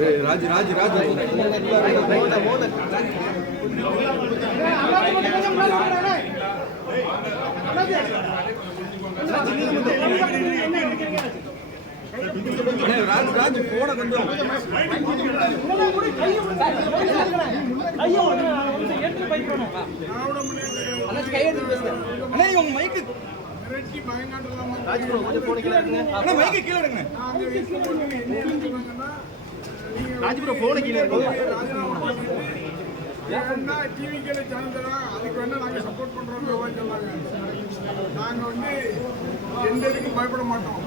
ராஜ் ராஜ் ராஜ் ராஜ் ராஜ் போன கொஞ்சம் உங்க மைக்கு மைக்கு கீழே எடுங்க. ராஜ்புரம் போன கீழே ஏன்னா டிவிக்கில சேனல் அதுக்கு வேணா நாங்க சப்போர்ட் பண்றோம் சொன்னாங்க. நாங்க வந்து எந்த இதுக்கும் பயப்பட மாட்டோம்,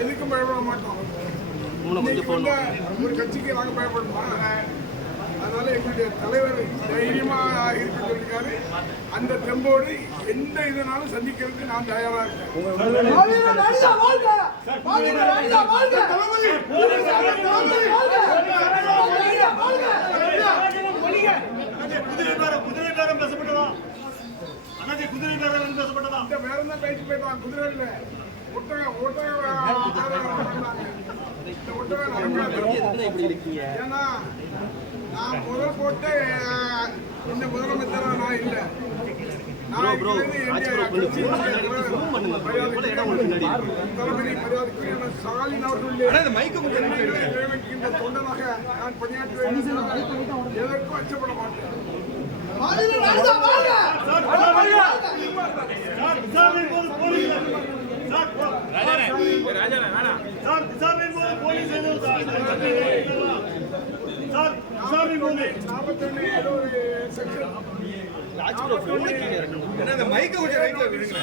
எதுக்கும் பயப்பட மாட்டோம். ஒரு கட்சிக்கு நாங்க பயப்படணுமா? அதனால எங்களுடைய தலைவர் தைரியமா இருக்க சொல்லிருக்காரு. அந்த தெம்போடு எந்த இதனாலும் சந்திக்கிறதுக்கு நான் தயாரா இருக்கேன். வேற என்ன பேச்சு போயிட்டான் குதிரை இல்ல ஏன்னா நான் முதல் போட்டு இந்த முதலமைச்சரா நான் இல்லை. ஸ்டாலின் அவர்களுடைய தொண்டனாக நான் பணியாற்றுவேன். எதற்கும் அச்சப்பட மாட்டேன். மைக்க கொஞ்சம் ரைட்ல விடுங்க.